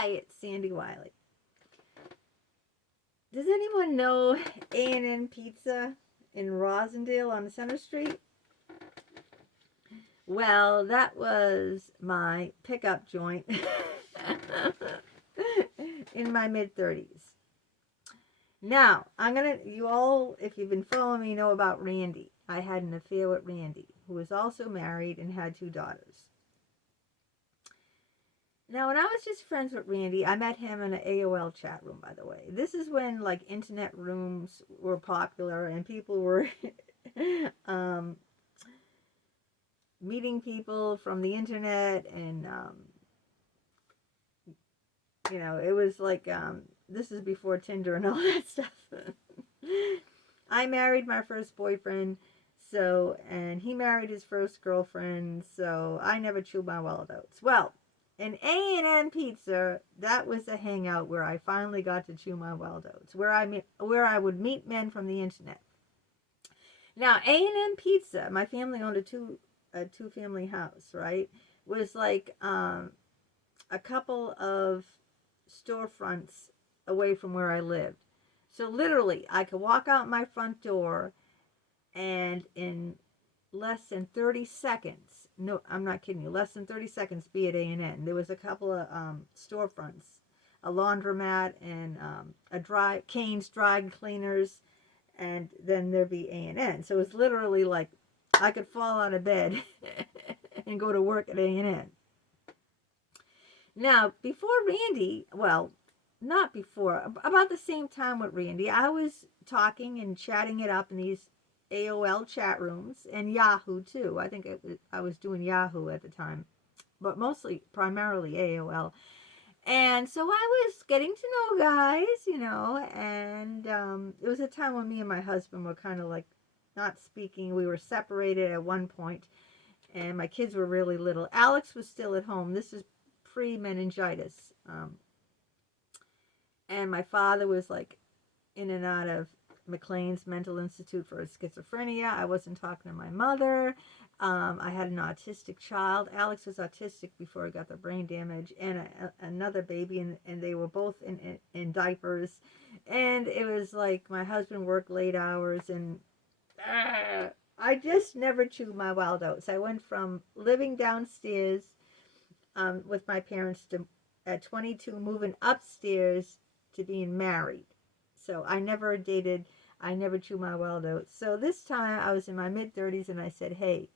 Hi, it's Sandy Wiley. Does anyone know A&N Pizza in Rosendale on Center Street? Well, that was my pickup joint in my mid-30s. Now, you all, if you've been following me, know about Randy. I had an affair with Randy, who was also married and had 2 daughters. Now, when I was just friends with Randy, I met him in an AOL chat room, by the way. This is when, like, internet rooms were popular and people were meeting people from the internet. And, it was like, this is before Tinder and all that stuff. I married my first boyfriend, and he married his first girlfriend, so I never chewed my wallet oats. Well, in A&M Pizza, that was the hangout where I finally got to chew my wild oats, where I would meet men from the internet. Now, A&M Pizza, my family owned a two-family house, right? Was like a couple of storefronts away from where I lived. So literally, I could walk out my front door, and in less than 30 seconds, no, I'm not kidding you, less than 30 seconds, be at A&N. There was a couple of storefronts, a laundromat, and Cane's dry cleaners, and then there'd be A&N. So it's literally like I could fall out of bed and go to work at A&N. Now, before Randy, well, not before, about the same time with Randy, I was talking and chatting it up in these AOL chat rooms and Yahoo too. I think I was doing Yahoo at the time, but primarily AOL. And so I was getting to know guys, and it was a time when me and my husband were kind of like not speaking. We were separated at one point, and my kids were really little. Alex was still at home. This is pre-meningitis. And my father was like in and out of McLean's Mental Institute for Schizophrenia. I wasn't talking to my mother. I had an autistic child. Alex was autistic before he got the brain damage, and another baby, and they were both in diapers. And it was like my husband worked late hours, and I just never chewed my wild oats. I went from living downstairs with my parents to, at 22, moving upstairs to being married. So I never dated. I never chewed my wild oats. So this time I was in my mid-30s, and I said, hey,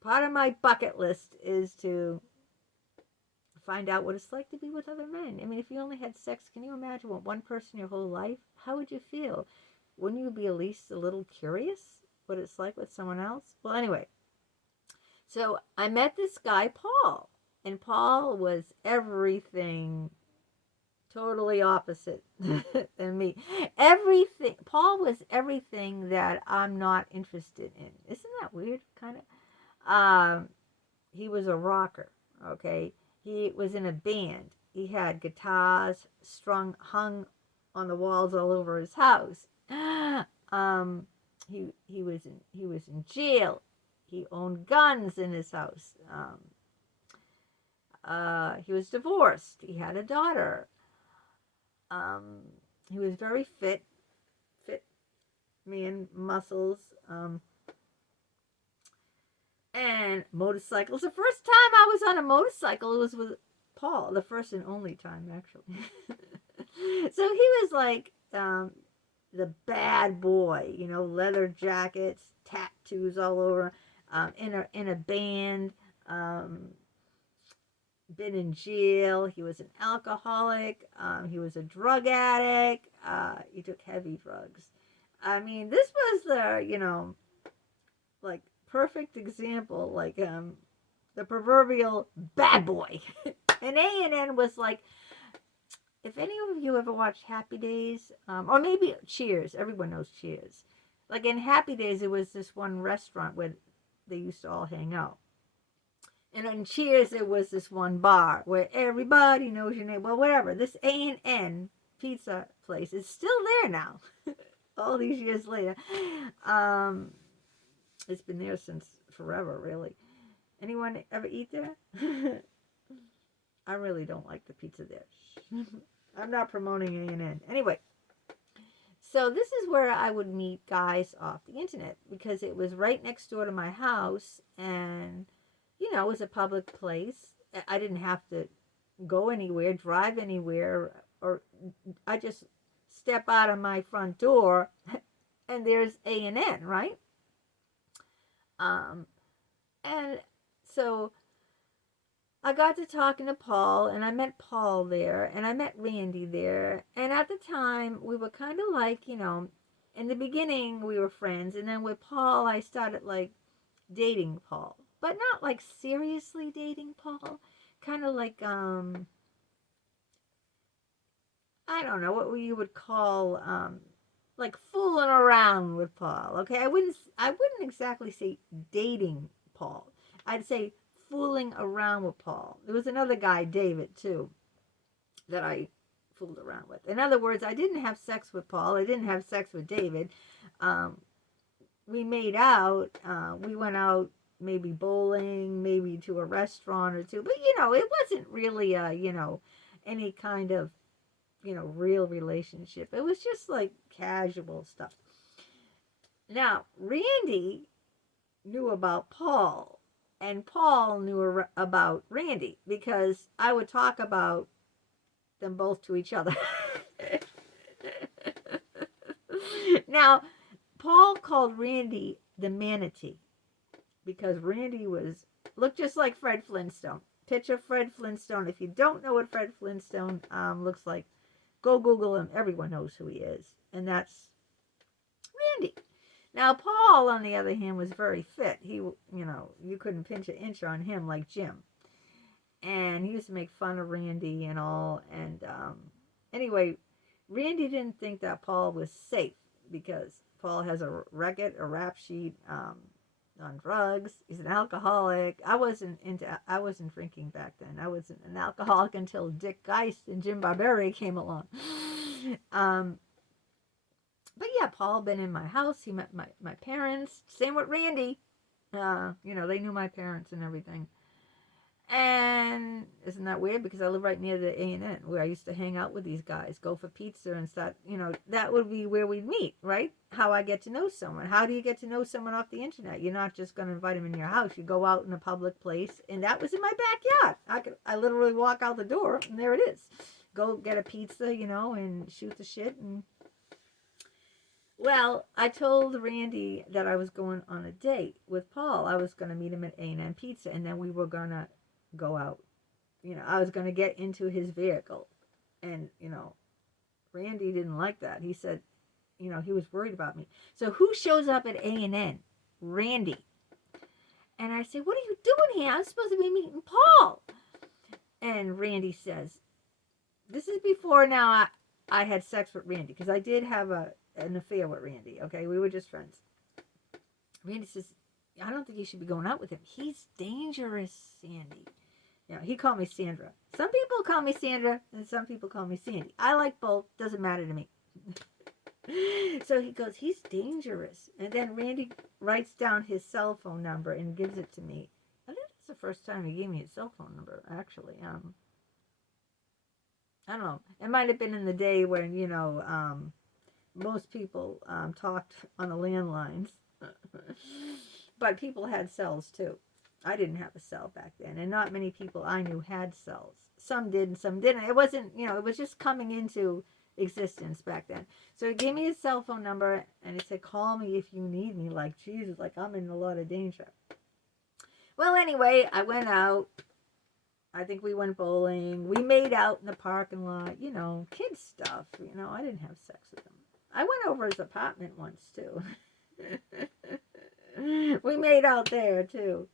part of my bucket list is to find out what it's like to be with other men. I mean, if you only had sex, can you imagine with one person your whole life? How would you feel? Wouldn't you be at least a little curious what it's like with someone else? Well, anyway, so I met this guy, Paul, and Paul was everything totally opposite than me. Everything. Paul was everything that I'm not interested in. Isn't that weird? Kind of. He was a rocker. Okay. He was in a band. He had guitars hung on the walls all over his house. He was in jail. He owned guns in his house. He was divorced. He had a daughter. He was very fit man, muscles, and motorcycles. The first time I was on a motorcycle, it was with Paul. The first and only time, actually. So he was like the bad boy, leather jackets, tattoos all over, in a band. Been in jail. He was an alcoholic. He was a drug addict. He took heavy drugs. I mean, this was the, like perfect example, like the proverbial bad boy. And A&N was like, if any of you ever watched Happy Days, or maybe Cheers, everyone knows Cheers. Like in Happy Days, it was this one restaurant where they used to all hang out. And on Cheers, it was this one bar where everybody knows your name. Well, whatever. This A&N pizza place is still there now. All these years later. It's been there since forever, really. Anyone ever eat there? I really don't like the pizza there. I'm not promoting A&N. Anyway, so this is where I would meet guys off the internet because it was right next door to my house, and it was a public place. I didn't have to go anywhere, drive anywhere, or I just step out of my front door and there's A&N, right? Um, and so I got to talking to Paul, and I met Paul there, and I met Randy there. And at the time, we were kind of like, in the beginning, we were friends. And then with Paul, I started like dating Paul, but not like seriously dating Paul. Kind of like, I don't know what you would call, like fooling around with Paul. Okay. I wouldn't exactly say dating Paul. I'd say fooling around with Paul. There was another guy, David, too, that I fooled around with. In other words, I didn't have sex with Paul. I didn't have sex with David. We made out. We went out maybe bowling, maybe to a restaurant or two. But, it wasn't really, any kind of, real relationship. It was just like casual stuff. Now, Randy knew about Paul, and Paul knew about Randy because I would talk about them both to each other. Now, Paul called Randy the manatee because Randy looked just like Fred Flintstone. Picture Fred Flintstone. If you don't know what Fred Flintstone looks like, go Google him. Everyone knows who he is, and that's Randy. Now, Paul, on the other hand, was very fit. He, you couldn't pinch an inch on him like Jim. And he used to make fun of Randy and all. And anyway, Randy didn't think that Paul was safe because Paul has a rap sheet on drugs. He's an alcoholic. I wasn't drinking back then. I wasn't an alcoholic until Dick Geist and Jim Barberi came along. But yeah, Paul been in my house. He met my parents. Same with Randy. They knew my parents and everything. And isn't that weird? Because I live right near the A&N where I used to hang out with these guys, go for pizza and stuff. That would be where we'd meet, right? How I get to know someone. How do you get to know someone off the internet? You're not just going to invite them in your house. You go out in a public place, and that was in my backyard. I literally walk out the door, and there it is. Go get a pizza, and shoot the shit. And well, I told Randy that I was going on a date with Paul. I was going to meet him at A&M Pizza, and then we were going to go out. I was going to get into his vehicle. And, Randy didn't like that. He said, he was worried about me. So who shows up at A&N? Randy. And I said, what are you doing here? I'm supposed to be meeting Paul. And Randy says, this is before now I had sex with Randy, because I did have an affair with Randy, okay? We were just friends. Randy says, I don't think you should be going out with him. He's dangerous, Sandy. He called me Sandra. Some people call me Sandra, and some people call me Sandy. I like both. Doesn't matter to me. So he goes, he's dangerous. And then Randy writes down his cell phone number and gives it to me. I think that's the first time he gave me his cell phone number, actually. I don't know. It might have been in the day when, most people talked on the landlines. But people had cells, too. I didn't have a cell back then, and not many people I knew had cells. Some did and some didn't. It wasn't, it was just coming into existence back then. So he gave me his cell phone number, and he said, call me if you need me. Like, Jesus, like I'm in a lot of danger. Well, anyway, I went out. I think we went bowling. We made out in the parking lot, kid stuff. I didn't have sex with him. I went over his apartment once, too. We made out there, too.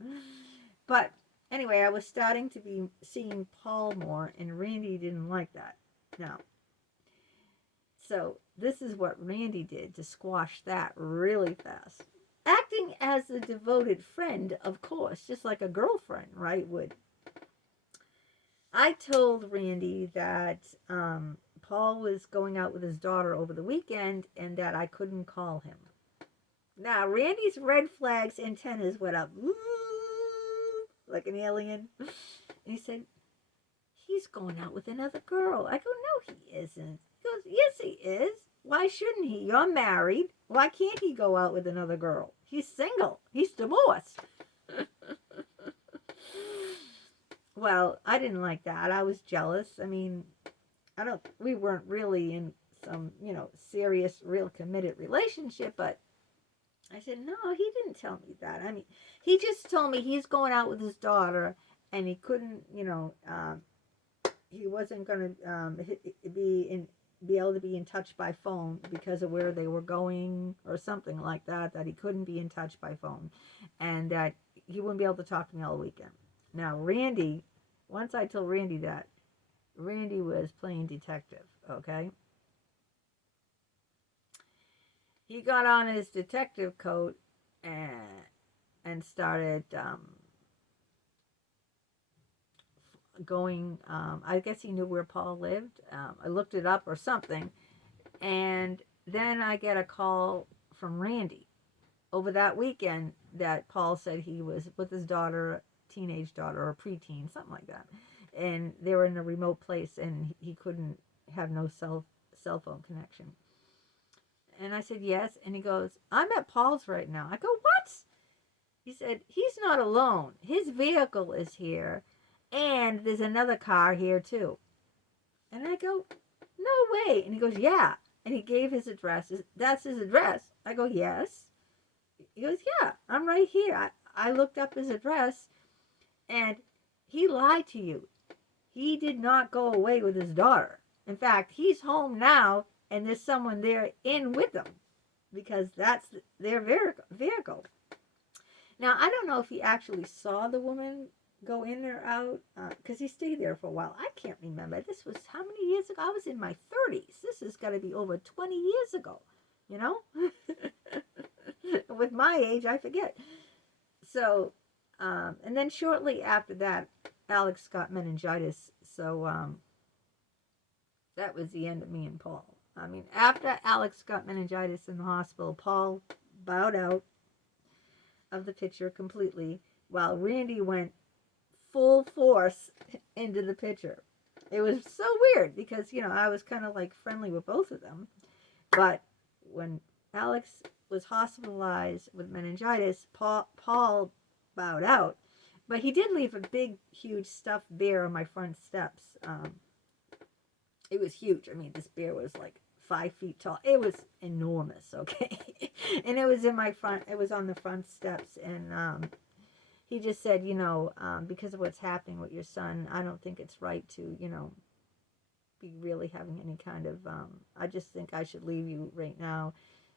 But anyway, I was starting to be seeing Paul more, and Randy didn't like that. Now, so this is what Randy did to squash that really fast. Acting as a devoted friend, of course, just like a girlfriend, right, would. I told Randy that Paul was going out with his daughter over the weekend and that I couldn't call him. Now, Randy's red flags antennas went up, like an alien. And he said, he's going out with another girl. I go, no, he isn't. He goes, yes, he is. Why shouldn't he? You're married. Why can't he go out with another girl? He's single. He's divorced. Well, I didn't like that. I was jealous. I mean, we weren't really in some, serious, real committed relationship, but I said, no, he didn't tell me that. I mean, he just told me he's going out with his daughter and he couldn't, he wasn't going to be able to be in touch by phone because of where they were going or something like that, that he couldn't be in touch by phone and that he wouldn't be able to talk to me all weekend. Now, Randy, once I told Randy that, Randy was playing detective, okay? He got on his detective coat and started going, I guess he knew where Paul lived. I looked it up or something. And then I get a call from Randy over that weekend that Paul said he was with his daughter, teenage daughter or preteen, something like that. And they were in a remote place and he couldn't have no cell phone connection. And I said, yes. And he goes, I'm at Paul's right now. I go, what? He said, he's not alone. His vehicle is here. And there's another car here too. And I go, no way. And he goes, yeah. And he gave his address. That's his address. I go, yes. He goes, yeah, I'm right here. I looked up his address. And he lied to you. He did not go away with his daughter. In fact, he's home now, and there's someone there in with them because that's their vehicle. Now, I don't know if he actually saw the woman go in or out because he stayed there for a while. I can't remember. This was how many years ago? I was in my 30s. This has got to be over 20 years ago, With my age, I forget. So, and then shortly after that, Alex got meningitis, so that was the end of me and Paul. I mean, after Alex got meningitis in the hospital, Paul bowed out of the picture completely, while Randy went full force into the picture. It was so weird because, I was kind of like friendly with both of them, but when Alex was hospitalized with meningitis, Paul bowed out. But he did leave a big, huge stuffed bear on my front steps. It was huge. I mean, this bear was like 5 feet tall. It was enormous, okay? And it was it was on the front steps. And he just said, because of what's happening with your son, I don't think it's right to, be really having any kind of, I just think I should leave you right now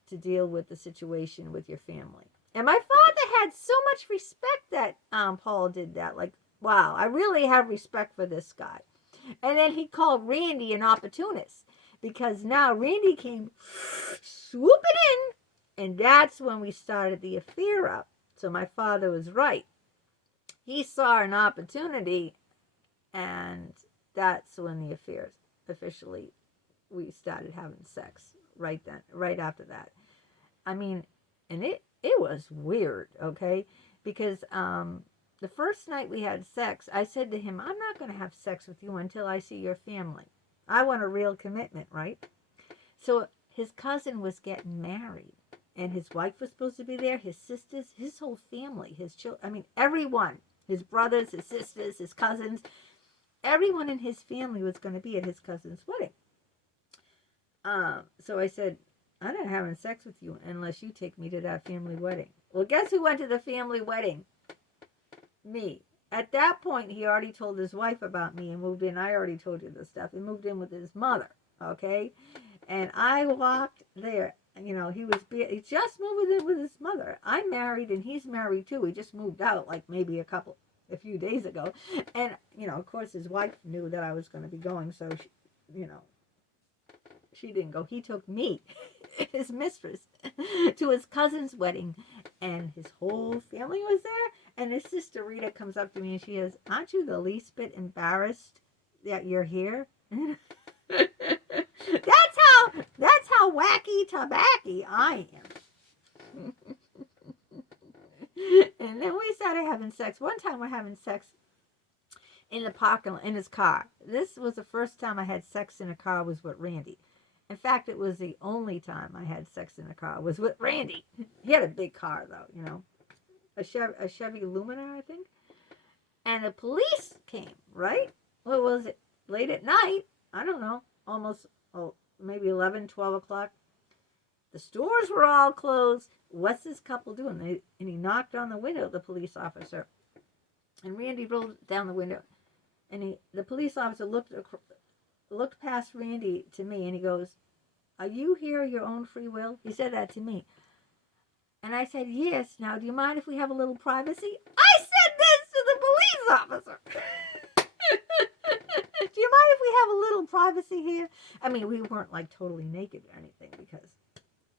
to deal with the situation with your family. And my father had so much respect that Paul did that. Like, wow, I really have respect for this guy. And then he called Randy an opportunist because now Randy came swooping in. And that's when we started the affair up. So my father was right. He saw an opportunity, and that's when the affair officially, we started having sex right after that. I mean, and it was weird, okay? Because the first night we had sex, I said to him, I'm not going to have sex with you until I see your family. I want a real commitment, right? So his cousin was getting married, and his wife was supposed to be there, his sisters, his whole family, his children, I mean, everyone, his brothers, his sisters, his cousins, everyone in his family was going to be at his cousin's wedding. So I said, I'm not having sex with you unless you take me to that family wedding. Well, guess who went to the family wedding? Me. At that point, he already told his wife about me and moved in. I already told you this stuff. He moved in with his mother, okay? And I walked there. He just moved in with his mother. I'm married and he's married too. He just moved out like maybe a few days ago. And, of course, his wife knew that I was going to be going, so she didn't go. He took me, his mistress, to his cousin's wedding, and his whole family was there. And his sister Rita comes up to me and she goes, aren't you the least bit embarrassed that you're here? That's how wacky tobacky I am. And then we started having sex. One time we're having sex, in the parking lot, in his car. This was the first time I had sex in a car was with Randy. In fact, it was the only time I had sex in a car was with Randy. He had a big car though, you know, a Chevy Lumina, I think. And the police came, right? What was it? Late at night? I don't know. Almost, maybe 11, 12 o'clock. The stores were all closed. What's this couple doing? And he knocked on the window, the police officer. And Randy rolled down the window. And the police officer looked past Randy to me, and he goes, "Are you here of your own free will?" He said that to me. And I said, "Yes. Now, do you mind if we have a little privacy?" I said this to the police officer. Do you mind if we have a little privacy here? I mean, we weren't like totally naked or anything because,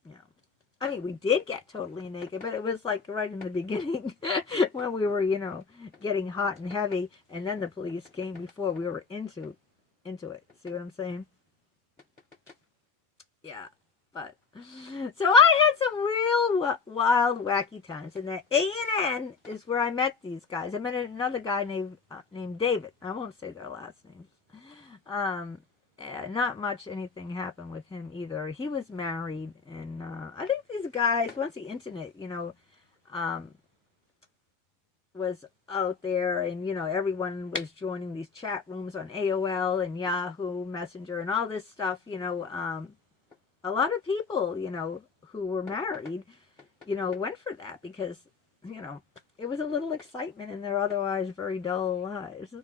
you know, I mean, we did get totally naked, but it was like right in the beginning when we were, you know, getting hot and heavy, and then the police came before we were into it. See what I'm saying? Yeah. But so I had some real wild, wacky times, and the A&N is where I met these guys. I met another guy named David. I won't say their last names. Not much anything happened with him either. He was married, and I think these guys, once the internet, you know, was out there, and you know, everyone was joining these chat rooms on AOL and Yahoo Messenger and all this stuff, you know. A lot of people, you know, who were married, you know, went for that because, you know, it was a little excitement in their otherwise very dull lives.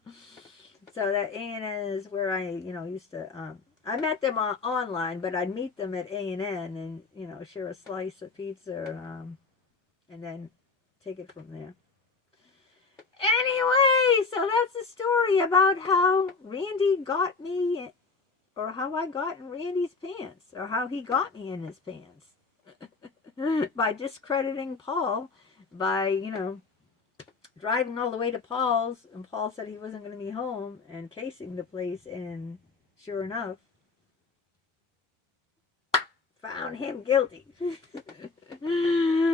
So that A&N is where I, you know, used to, I met them online, but I'd meet them at A&N and, you know, share a slice of pizza, and then take it from there. Anyway, so that's the story about how Randy got me, or how I got in Randy's pants, or how he got me in his pants. By discrediting Paul, by, you know, driving all the way to Paul's, and Paul said he wasn't going to be home, and casing the place, and sure enough, found him guilty.